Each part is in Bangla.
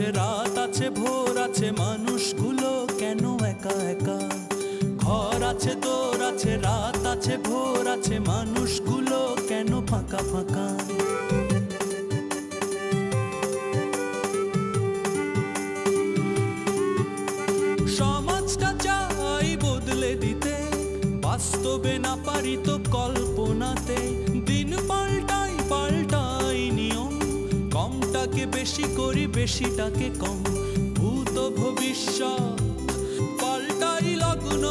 আছে রাত আছে ভোর আছে মানুষগুলো কেন একা একা ঘর আছে দোর আছে রাত আছে ভোর আছে মানুষগুলো কেন ফাঁকা ফাঁকা সমাজটা চাই বদলে দিতে বাস্তবে না পারি তো কল্পনাতে দিন পাল্টাই পাল্টাই নিয়ম কমটাকে বেশি করি বেশিটাকে কম ভূত ভবিষ্যৎ পাল্টাই লগ্ন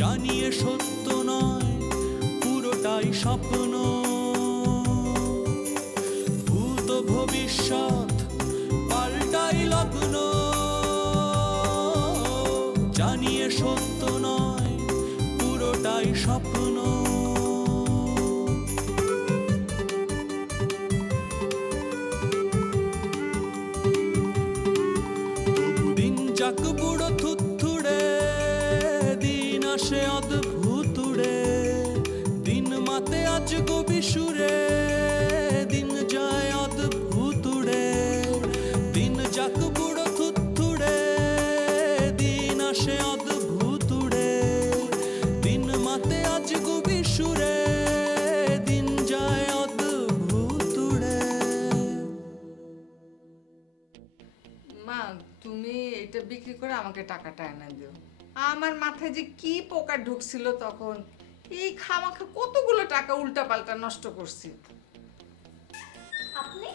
জানিয়ে সত্য নয় পুরোটাই স্বপ্ন ভূত ভবিষ্যৎ পাল্টাই লগ্ন জানিয়ে সত্য নয় পুরোটাই স্বপ্ন দিন যাক বুড়ো থুথুড়ে দিন আসে অদ্ভুতুড়ে দিন মাতে আজ গবি সুরে দিন যায় অদ্ভুতুড়ে দিন যাক বুড়ো থুথুড়ে দিন আসে অদ্ভুতুড়ে দিন মাতে আজ গবি সুরে দিন যায় অদ্ভুতুড়ে মা তুমি এটা বিক্রি করে আমাকে টাকাটা এনে দিও আমার মাথায় যে কি পোকা ঢুকছিল তখন এই খামাখা কতগুলো টাকা উল্টাপাল্টা নষ্ট করছি আপনি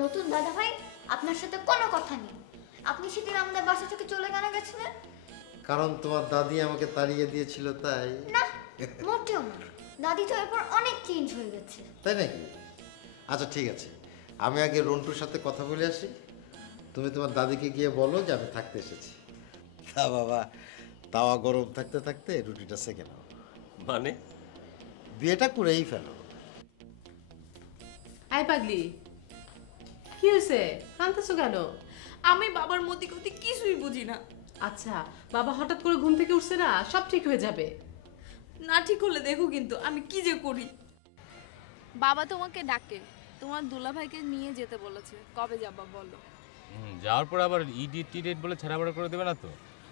নতুন দাদা ভাই আপনার সাথে কোনো কথা নেই আপনি সেদিন আমাদের বাসা থেকে চলে কেন গেছিলেন কারণ তোমার দাদি আমাকে তাড়িয়ে দিয়েছিল তাই না মোটেও না দাদি তো এরপর অনেক চেঞ্জ হয়ে গেছে তাই নাকি আচ্ছা ঠিক আছে আমি আগে রন্টুর সাথে কথা বলে আসি তুমি তোমার দাদিকে গিয়ে বলো যে আমি থাকতে এসেছি তা বাবা তাওয়া গরম থাকতে থাকতে রুটিটা সেকে নাও মানে বিয়েটা করেই ফেলো আই পাগলি কি হয়েছে কাঁদতেছো কেন আমি বাবার মতি গতি কিছুই বুঝি না আচ্ছা বাবা হঠাৎ করে ঘুম থেকে উঠছে না সব ঠিক হয়ে যাবে না ঠিক হলে দেখো কিন্তু আমি কি যে করি বাবা তোমাকে ডাকে তোমার দুলাভাইকে নিয়ে যেতে বলেছে কবে যাবা বলো যাওয়ার পর আবার ইডিট বলে ছাড়াবাড়া করে দেবে না তো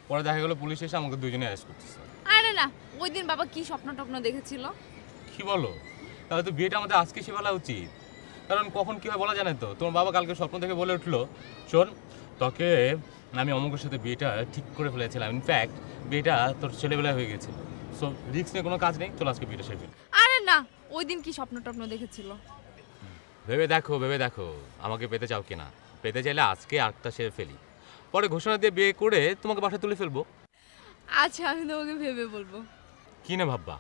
পরে দেখা গেল পুলিশ এসে আমাকে দুজনে অ্যারেস্ট করতেছে আরে না ওই দিন বাবা কি স্বপ্ন টপ্ন দেখেছিল কি বলো তাহলে তো বিয়েটা আমাদের আজকে সে বলা উচিত কারণ কখন কি হয় বলা জানে তো তোমার বাবা কালকে স্বপ্ন থেকে বলে উঠলো শোন তোকে আমি অমুকের সাথে বিয়েটা ঠিক করে ফেলেছিলাম ইনফ্যাক্ট বিয়েটা তোর ছেলেবেলায় হয়ে গেছিল সো রিস্ক নিয়ে কোনো কাজ নেই চলো আজকে বিয়েটা সেরে ফেলি আরে না ওই দিন কি স্বপ্ন টপ্ন দেখেছিল ভেবে দেখো আমাকে পেতে চাও কিনা পেতে চাইলে আজকে আটটা সেরে ফেলি পরে ঘোষণা দিয়ে বিয়ে করে তোমাকে বাসায় তুলে ফেলবো আচ্ছা আমি তোমাকে ভেবে বলবো কি না ভাববা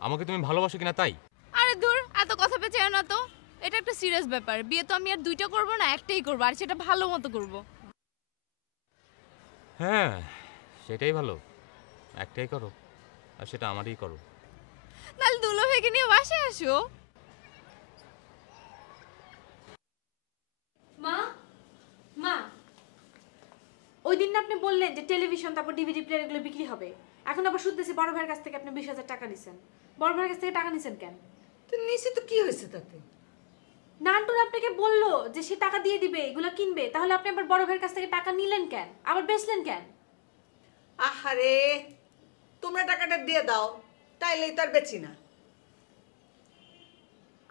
আমাকে তুমি ভালোবাসো কিনা তাই আরে দূর এত কথা পেঁচাও না তো এটা একটা সিরিয়াস ব্যাপার বিয়ে তো আমি আর দুইটা করব না একটাই করব আর সেটা ভালো মতো করব হ্যাঁ সেটাই ভালো একটাই করো আর সেটা আমারই করো তাহলে দুলাভাইকে নিয়ে বাসায় আসো মা মা ওই দিন না আপনি বললেন যে টেলিভিশন তারপর ডিভিডি প্লেয়ার এগুলো বিক্রি হবে এখন আবার শুনতেছি বড় ভাইয়ের কাছ থেকে আপনি 20,000 টাকা নিছেন বড় ভাইয়ের কাছ থেকে টাকা নিছেন কেন তো নিচে তো কি হয়েছে তাতে নান্টুর আপনাকে বললো যে সে টাকা দিয়ে দিবে এগুলো কিনবে তাহলে আপনি আবার বড় ভাইয়ের কাছ থেকে টাকা নিলেন কেন আবার বেচলেন কেন আহারে তোমরা টাকাটা দিয়ে দাও তাইলেই তার বেচি না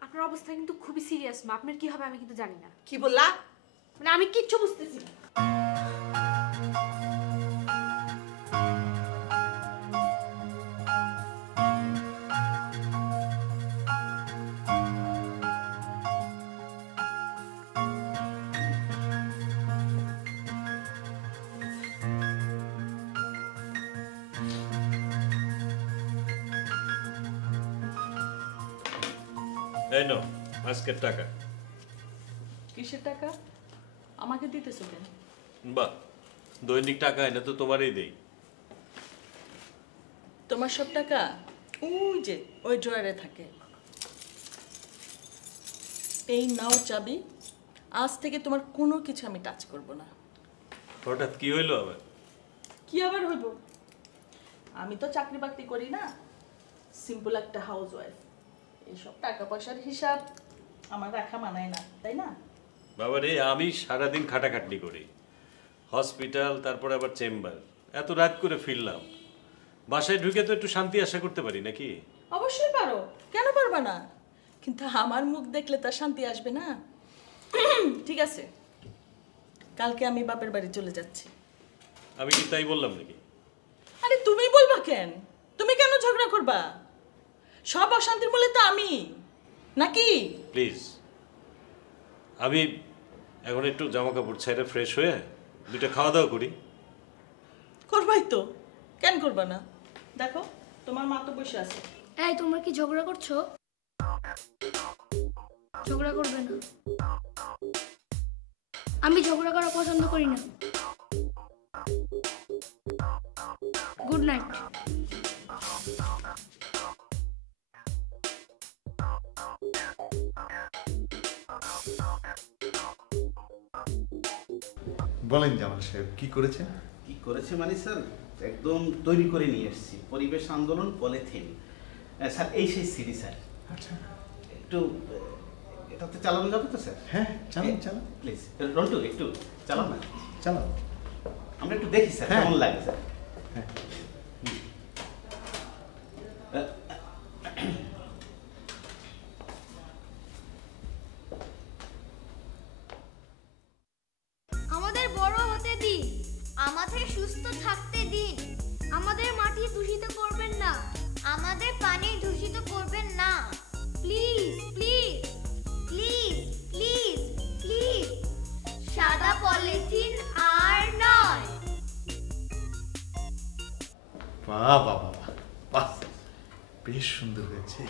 আপনার অবস্থা কিন্তু খুবই সিরিয়াস মা আপনার কি হবে আমি কিন্তু জানি না কি বললা মানে আমি কিচ্ছু বুঝতেছি না এই নাও আজকের টাকা কিসের টাকা আমাকে দিতেছো কেন বাহ দৈনিক টাকা এনে তো তোমারই দেই তোমার সব টাকা ওই যে ওই ড্রয়ারে থাকে এই নাও চাবি আজ থেকে তোমার কোনো কিছু আমি টাচ করব না হঠাৎ কি হইলো আবার কি আবার হইব আমি তো চাকরি বাকরি করি না সিম্পল একটা হাউস ওয়াইফ এইসব টাকা পয়সার হিসাব আমার রাখা মানায় না, তাই না? বাবা রে, আমি সারাদিন খাটাখাটনি করি, হসপিটাল, তারপরে আবার চেম্বার, এত রাত করে ফিরলাম। বাসায় ঢুকে তো একটু শান্তি আশা করতে পারি নাকি? অবশ্যই পারো, কেন পারবা না? কিন্তু আমার মুখ দেখলে তার শান্তি আসবে না। ঠিক আছে, কালকে আমি বাপের বাড়ি চলে যাচ্ছি। আমি কি তাই বললাম নাকি? আরে তুমি বলবা কেন? তুমি কেন ঝগড়া করবা? সব অশান্তির মূলে তো আমি, নাকি? প্লিজ, আমি এখন একটু জামা কাপড় ছেড়ে ফ্রেশ হয়ে দুইটা খাওয়া দাওয়া করি। করবাই তো, কেন করবা না? দেখো তোমার মা তো বসে আছে। এই তোমরা কি ঝগড়া করছো? ঝগড়া করবে না, আমি ঝগড়া করা পছন্দ করি না। Good night. বলেন জামাল সাহেব, কি করেছেন? কি করেছে মানে স্যার, একদম তৈরি করে নিয়ে এসেছি, পরিবেশ আন্দোলন পলিথিন। স্যার এই সেই সিডি স্যার। আচ্ছা, একটু এটাতে চালানো যাবে তো স্যার? হ্যাঁ চালান চালান প্লিজ রন্টু, একটু চালান না। চালান, আমরা একটু দেখি স্যার কেমন লাগে স্যার। হ্যাঁ। আমাদের বড় হতে দিন, আমাদের সুস্থ থাকতে দিন, আমাদের মাটি দূষিত করবেন না, আমাদের পানি দূষিত করবেন না, please please please please please. সাদা পলিথিন আর নয়। বাহ বাহ বাহ বাহ, বেশ সুন্দর হয়েছে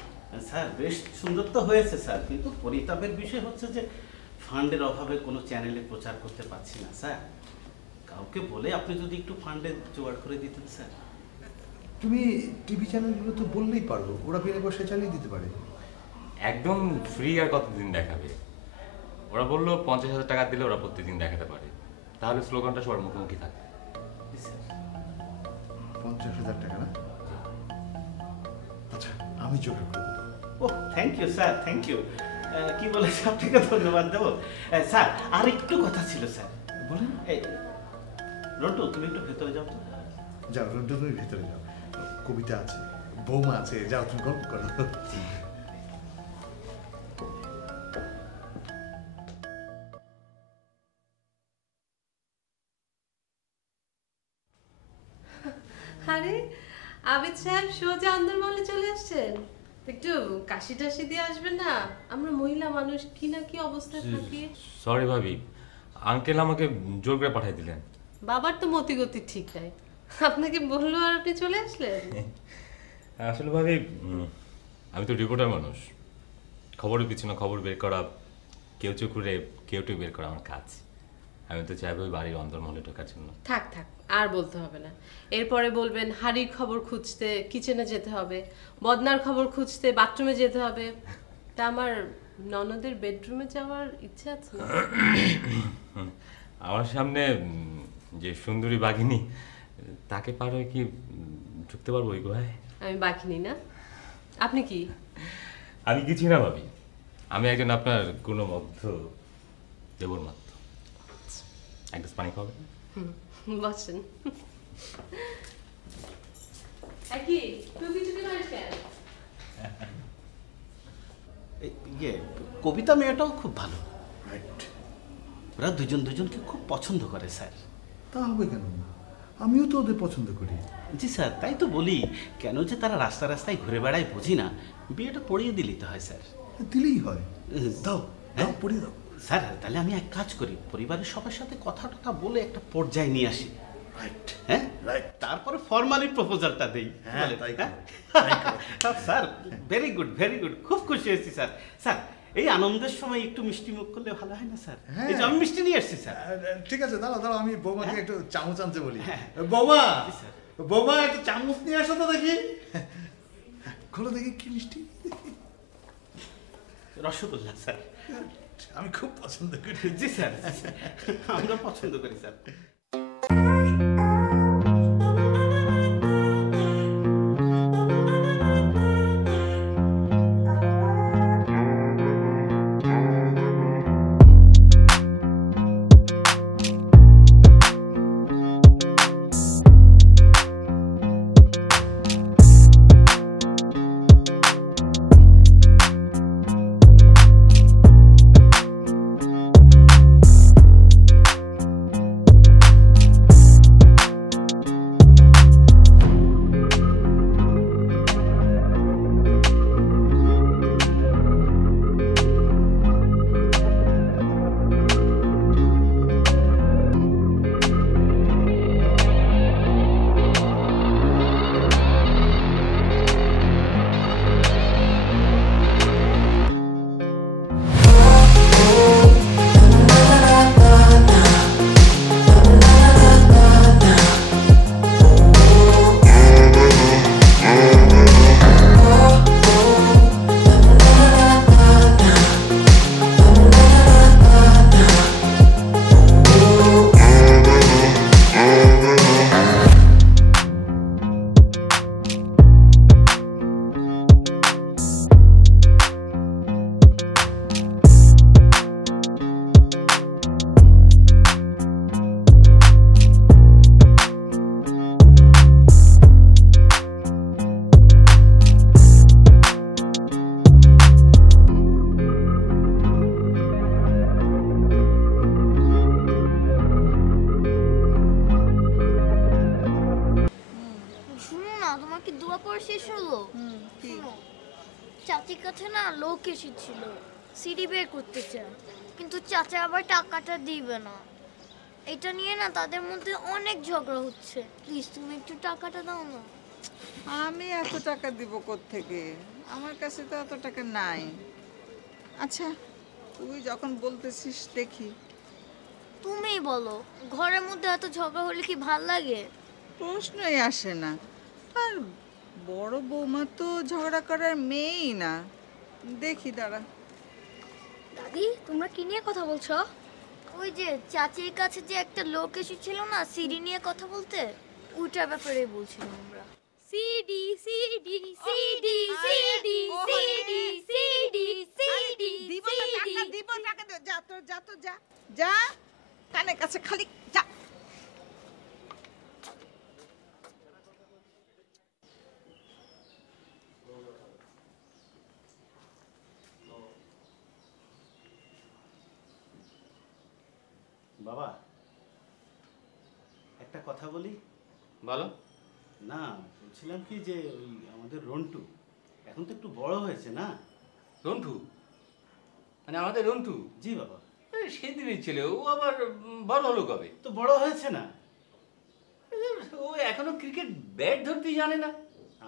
স্যার। বেশ সুন্দর তো হয়েছে স্যার, কিন্তু পরিতাপের বিষয় হচ্ছে যে ফান্ডের অভাবে কোনো চ্যানেলে প্রচার করতে পারছি না স্যার। কাউকে বলে আপনি যদি একটু ফান্ডের জোগাড় করে দিতেন স্যার। তুমি টিভি চ্যানেলগুলো তো বললেই পারো, ওরা বিনা পয়সায় চালিয়ে দিতে পারে। একদম ফ্রি। আর কতদিন দেখাবে? ওরা বললো 50,000 টাকা দিলে ওরা প্রত্যেকদিন দেখাতে পারে, তাহলে স্লোগানটা সবার মুখোমুখি থাকবে। 50,000 টাকা না? আচ্ছা, আমি জোগাড় করে দেবো। ও thank you sir, thank you. কি বলেছে, আপনাকে ধন্যবাদ দেবো স্যার। আর একটু কথা ছিল স্যার। বলেন। এই রন্টু, তুমি একটু ভেতরে যাও তো। যাও রন্টু, তুমি ভেতরে যাও, কবিতা আছে, বৌমা আছে, যাও তুমি গল্প করো। আরে আবিদ সাহেব সোজা আন্দরমহলে চলে আসছেন। একটু কাশি টাশি দিয়ে আসবেন না? আমরা মহিলা মানুষ, কি না কি অবস্থায় থাকি। সরি ভাবি, আঙ্কেল আমাকে জোর করে পাঠিয়ে দিলেন। বাবার তো মতিগতি ঠিক নাই, আপনাকে বললো আর আপনি চলে আসলেন। আসলে ভাবি, আমি তো রিপোর্টার মানুষ, খবরের পিছনে খবর বের করা, কেউ চুকুরে কেউ বের করা আমার কাজ। আমি তো চাইবো বাড়ির অন্দরমহলে ঢোকার জন্য। থাক থাক, আর বলতে হবে না। এরপরে বলবেন হাড়ির খবর খুঁজতে কিচেনে যেতে হবে, বদনার খবর খুঁজতে বাথরুমে যেতে হবে। তা আমার ননদের বেডরুমে যাওয়ার ইচ্ছে আছে না? আমার সামনে যে সুন্দরী বাঘিনী, তাকে পার হয়ে কি ঢুকতে পারবো ওই গুহায়? আমি বাঘিনী না, আপনি কি? আমি কিছুই না ভাবি, আমি একজন আপনার গুণমগ্ধ দেবর মাত্র। এক গ্লাস পানি খাবে? বসেন। কি তুই কিছু কি করিস কেন? ইয়ে কবিতা মেয়েটাও খুব ভালো, ওরা দুজন দুজনকে খুব পছন্দ করে স্যার। তা হবে কেন, আমিও তো ওদের পছন্দ করি। জি স্যার, তাই তো বলি, কেন যে তারা রাস্তা রাস্তায় ঘুরে বেড়ায় বুঝি না। বিয়েটা পড়িয়ে দিলেই তো হয় স্যার। দিলেই হয়, দাও দাও পড়িয়ে দাও। স্যার তাহলে আমি এক কাজ করি, পরিবারের সবার সাথে কথা টথা বলে একটা পর্যায়ে নিয়ে আসি। রাইট, হ্যাঁ রাইট। তারপরে ফর্মালি প্রপোজালটা দেই। হ্যাঁ তাই sir very good very good, খুব খুশি হয়েছি স্যার। স্যার এই আনন্দের সময় একটু মিষ্টি মুখ করলে ভালো হয় না স্যার? এই যে আমি মিষ্টি নিয়ে আসছি স্যার। ঠিক আছে, দাঁড়াও দাঁড়াও, আমি বৌমাকে একটু চামচ আনতে বলি। বৌমা, বৌমা একটু চামচ নিয়ে আসো তো দেখি। খোলো দেখি কি মিষ্টি। রসগোল্লা স্যার, আমি খুব পছন্দ করি। জি স্যার, আমরা পছন্দ করি স্যার। না, তোমার কি দোয়া পড়া শেষ হলো? শোনো, চাচির কাছে না লোক এসেছিল, সিডি বের করতে চায়, কিন্তু চাচা আবার টাকাটা দিবে না। এটা নিয়ে না তাদের মধ্যে অনেক ঝগড়া হচ্ছে। প্লিজ তুমি একটু টাকাটা দাও না। আমি এত টাকা দিব কোত্থেকে? আমার কাছে তো এত টাকা নাই। আচ্ছা তুই যখন বলতেছিস দেখি। তুমিই বলো, ঘরের মধ্যে এত ঝগড়া হলে কি ভাল লাগে? প্রশ্নই আসে না। আর বড় বৌমা তো ঝগড়া করার মেয়েই না। দেখি দাঁড়া। দাদি, তোমরা কি নিয়ে কথা বলছো? ওই যে চাচির কাছে যে একটা লোক এসেছিল না সিডি নিয়ে কথা বলতে, ওইটার ব্যাপারে বলছিলাম আমরা। CD CD CD CD CD CD CD দিব না, টাকা দিব, টাকা দে। যা তো যা তো যা যা, কানের কাছে খালি যা। বাবা একটা কথা বলি। বলো। না, বলছিলাম কি যে ওই আমাদের রন্টু এখন তো একটু বড় হয়েছে না। রন্টু? মানে আমাদের রন্টু? জি বাবা। সেদিনই ছিল, ও আবার বড় হলো কবে? তো বড় হয়েছে না, ও এখনো ক্রিকেট ব্যাট ধরতেই জানে না।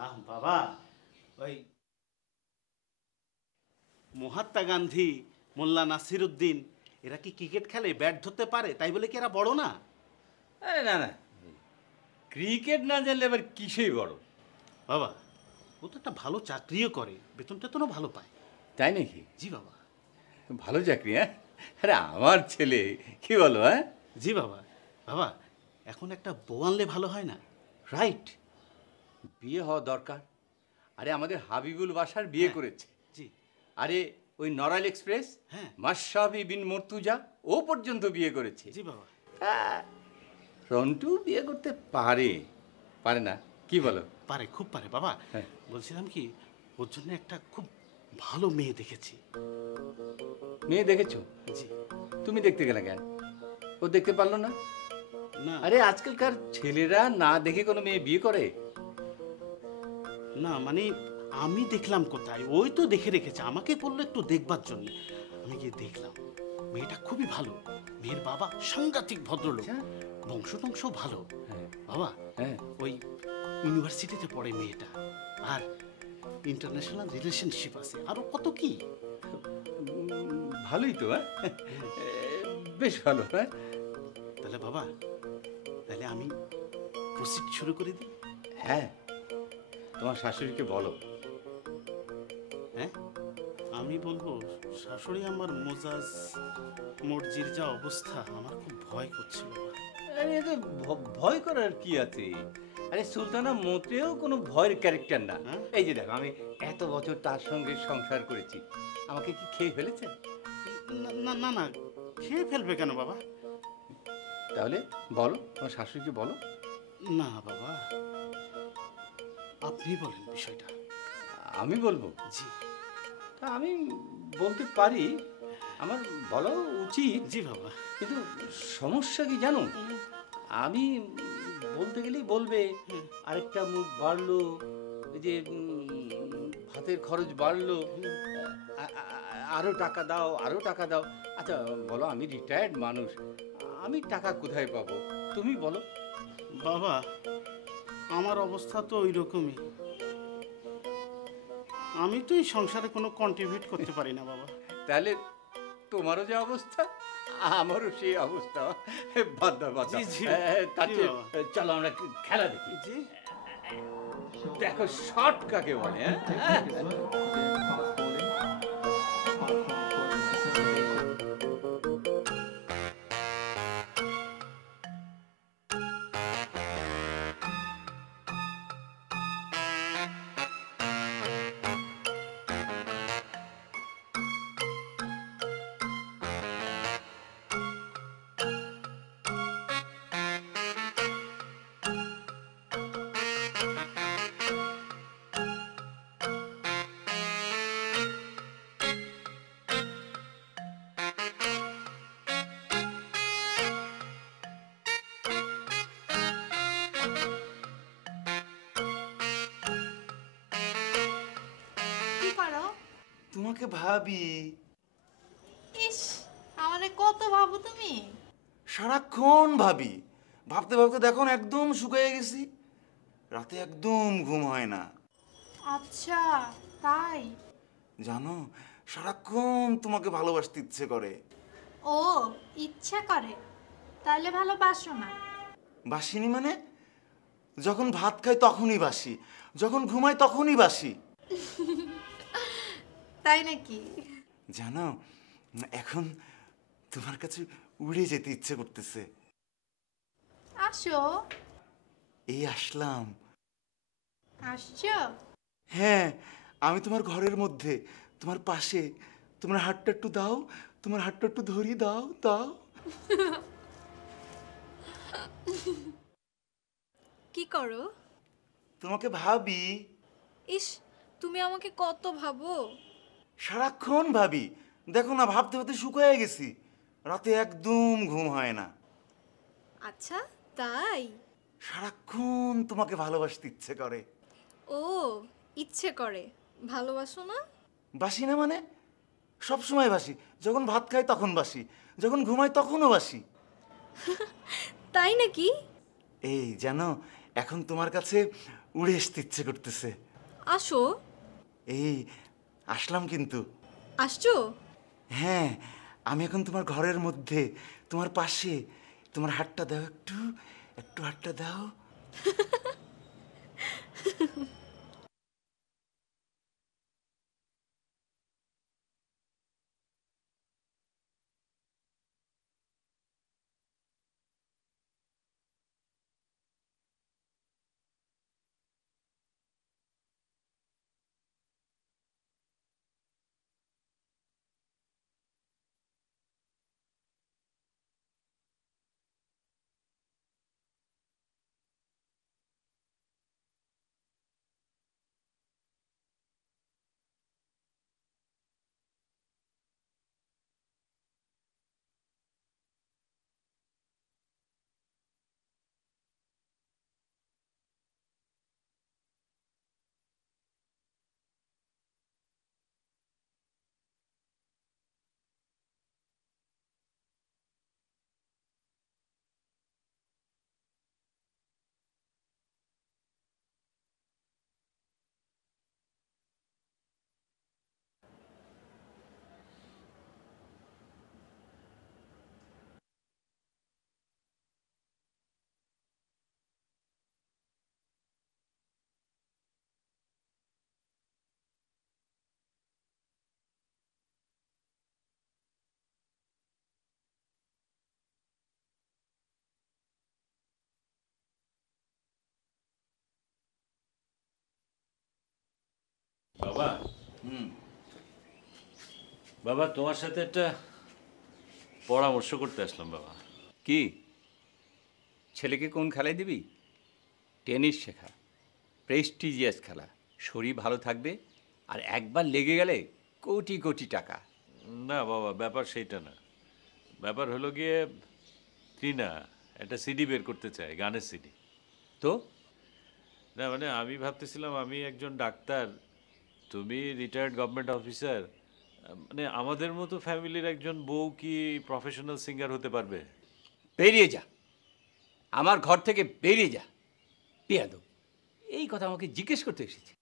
আহ বাবা, ওই মহাত্মা গান্ধী, মোল্লা নাসিরুদ্দিন এরা কি ক্রিকেট খেলে, ব্যাট ধরতে পারে, তাই বলে কি এরা বড় না? আরে না না, ক্রিকেট না জানলে এবার কিসেই বড়? বাবা ও তো একটা ভালো চাকরিও করে, বেতন টেতনও ভালো পায়। তাই নাকি? জি বাবা। ভালো চাকরি? হ্যাঁ, আরে আমার ছেলে, কি বলো? হ্যাঁ জি বাবা। বাবা এখন একটা বউ আনলে ভালো হয় না? রাইট, বিয়ে হওয়া দরকার। আরে আমাদের হাবিবুল বাসার বিয়ে করেছে। জি। আরে ওই নরাল এক্সপ্রেস, হ্যাঁ, মাশরাফি বিন মর্তুজা ও পর্যন্ত বিয়ে করেছে। জি বাবা। রন্টু বিয়ে করতে পারে, পারে না? কি বলো? পারে, খুব পারে বাবা। বলছিলাম কি, ওর জন্য একটা খুব ভালো মেয়ে দেখেছি। মেয়ে দেখেছো? জি। তুমি দেখতে গেলে কেন? ও দেখতে পারলো না? না। আরে আজকালকার ছেলেরা না দেখে কোনো মেয়ে বিয়ে করে? না মানে আমি দেখলাম কোথায়, ওই তো দেখে রেখেছে, আমাকে বললো একটু দেখবার জন্য। আমি গিয়ে দেখলাম, মেয়েটা খুবই ভালো। মেয়ের বাবা সাংঘাতিক ভদ্রলোক, বংশ টংশ ভালো। বাবা ওই ইউনিভার্সিটিতে পড়ে মেয়েটা, আর ইন্টারন্যাশনাল রিলেশনশিপ আছে, আরো কত কি। ভালোই তো। বেশ ভালো। তাহলে বাবা, তাহলে আমি প্রসিড শুরু করে দিই? হ্যাঁ, তোমার শাশুড়িকে বলো। হ্যাঁ আমি বলবো? শাশুড়ি আমার মোজাজ মর্জির যা অবস্থা, আমার খুব ভয় করছে বাবা। আরে এতে ভয় করার কি আছে? আরে সুলতানা মোটেও কোনো ভয়ের ক্যারেক্টার না। এই যে দেখো, আমি এত বছর তার সঙ্গে সংসার করেছি, আমাকে কি খেয়ে ফেলেছে? না না না, খেয়ে ফেলবে কেন বাবা? তাহলে বলো, তোমার শাশুড়িকে বলো। না বাবা, আপনি বলেন বিষয়টা। আমি বলবো? জি। তা আমি বলতে পারি, আমার বলা উচিত। জি বাবা। কিন্তু সমস্যা কি জানো, আমি বলতে গেলেই বলবে আরেকটা মুখ বাড়লো, এই যে ভাতের খরচ বাড়লো, আরো টাকা দাও, আরো টাকা দাও। আচ্ছা বলো, আমি রিটায়ার্ড মানুষ, আমি টাকা কোথায় পাবো? তুমি বলো। বাবা আমার অবস্থা তো ওই রকমই, আমি তো এই সংসারে কোনো কন্ট্রিবিউট করতে পারি না বাবা। তাহলে তোমারও যে অবস্থা, আমারও সেই অবস্থা। বাদ দাও, বাদ দাও। চলো আমরা খেলা দেখি। জি। দেখো শট কাকে বলে। তোমাকে ভাবি। ইস, আমারে কত ভাবো তুমি। সারাক্ষণ ভাবি, ভাবতে ভাবতে দেখো না একদম শুকিয়ে গেছি, রাতে একদম ঘুম হয় না। আচ্ছা তাই? জানো, সারাক্ষণ তোমাকে ভালোবাসতে ইচ্ছে করে। ও, ইচ্ছা করে? তাহলে ভালোবাসো না? বাসিনি মানে? যখন ভাত খাই তখনই বাসি, যখন ঘুমাই তখনই বাসি। তাই নাকি? জানো, এখন তোমার কাছে উড়ে যেতে ইচ্ছে করতেছে। আসো। এই আসলাম। আসছো? হ্যাঁ, আমি তোমার ঘরের মধ্যে, তোমার পাশে। তোমার হাতটা একটু দাও, তোমার হাতটা একটু ধরি, দাও দাও। কি করো? তোমাকে ভাবি। ইস, তুমি আমাকে কত ভাবো। সারাক্ষণ ভাবি, দেখো না ভাবতে ভাবতে শুকিয়ে গেছি, রাতে একদম ঘুম হয় না। আচ্ছা তাই? সারাক্ষণ তোমাকে ভালোবাসতে ইচ্ছে করে। ও, ইচ্ছে করে, ভালোবাসো না? বাসি না মানে? সব সময় বাসি, যখন ভাত খাই তখন বাসি, যখন ঘুমাই তখনও বাসি। তাই নাকি? এই জানো, এখন তোমার কাছে উড়ে আসতে ইচ্ছে করতেছে। আসো। এই আসলাম কিন্তু। আসছো? হ্যাঁ, আমি এখন তোমার ঘরের মধ্যে, তোমার পাশে। তোমার হাতটা দাও, একটু একটু হাতটা দাও। বাবা, বাবা তোমার সাথে একটা পরামর্শ করতে আসলাম বাবা। কি? ছেলেকে কোন খেলায় দিবি? টেনিস শেখা, প্রেস্টিজিয়াস খেলা, শরীর ভালো থাকবে, আর একবার লেগে গেলে কোটি কোটি টাকা। না বাবা, ব্যাপার সেইটা না। ব্যাপার হলো গিয়ে ত্রিনা একটা সিডি বের করতে চায়, গানের সিডি। তো না মানে আমি ভাবতেছিলাম, আমি একজন ডাক্তার, তুমি রিটায়ার্ড গভর্নমেন্ট অফিসার, মানে আমাদের মতো ফ্যামিলির একজন বউ কি প্রফেশনাল সিঙ্গার হতে পারবে? বেরিয়ে যা, আমার ঘর থেকে বেরিয়ে যা বেয়াদব। এই কথা আমাকে জিজ্ঞেস করতে এসেছি?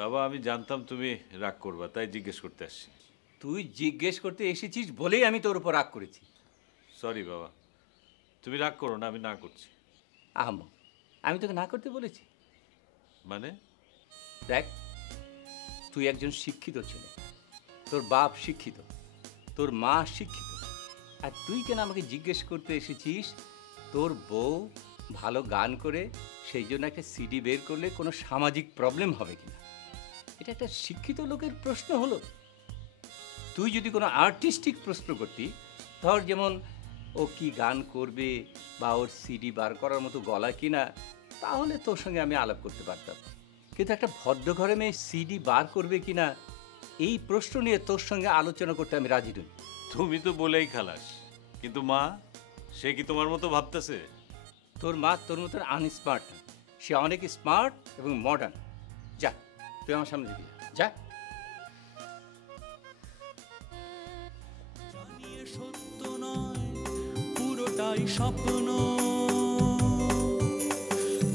বাবা আমি জানতাম তুমি রাগ করবা, তাই জিজ্ঞেস করতে আসছি। তুই জিজ্ঞেস করতে এসেছিস বলেই আমি তোর উপর রাগ করেছি। সরি বাবা, তুমি রাগ করো না, আমি না করছি। আহম, আমি তোকে না করতে বলেছি? মানে দেখ, তুই একজন শিক্ষিত ছেলে, তোর বাপ শিক্ষিত, তোর মা শিক্ষিত, আর তুই কেন আমাকে জিজ্ঞেস করতে এসেছিস তোর বউ ভালো গান করে সেই জন্য একটা সিডি বের করলে কোনো সামাজিক প্রবলেম হবে কিনা? এটা একটা শিক্ষিত লোকের প্রশ্ন হলো। তুই যদি কোনো আর্টিস্টিক প্রশ্ন করতি, ধর যেমন ও কি গান করবে বা ওর সিডি বার করার মতো গলা কিনা, তাহলে তোর সঙ্গে আমি আলাপ করতে পারতাম। কিন্তু একটা ভদ্র ঘরে মেয়ে সিডি বার করবে কিনা এই প্রশ্ন নিয়ে তোর সঙ্গে আলোচনা করতে আমি রাজি নই। তুমি তো বলেই খালাস, কিন্তু মা সে কি তোমার মতো ভাবতেছে? তোর মা তোর মতন আনস্মার্ট, সে অনেক স্মার্ট এবং মডার্ন। যা, তুই আমার সামনে দিবি, যা। পুরোটাই স্বপ্ন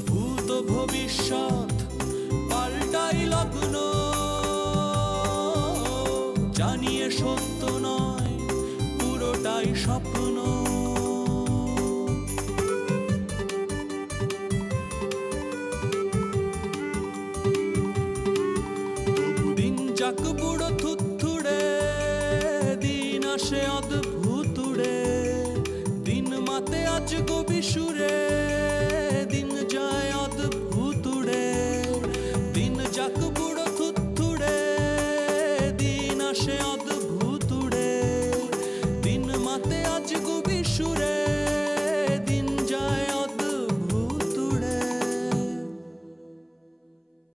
ভূত ভবিষ্যৎ পাল্টাই লগ্ন জানিয়ে সত্য নয় পুরোটাই স্বপ্ন দিন যাক বুড়ো থুথুড়ে দিন আসে অদ্ভুতুড়ে দিন মাতে আজ গভীর সুরে দিন যায় অদ্ভুতুড়ে দিন যাক বুড়ো থুথুড়ে দিন আসে অদ্ভুত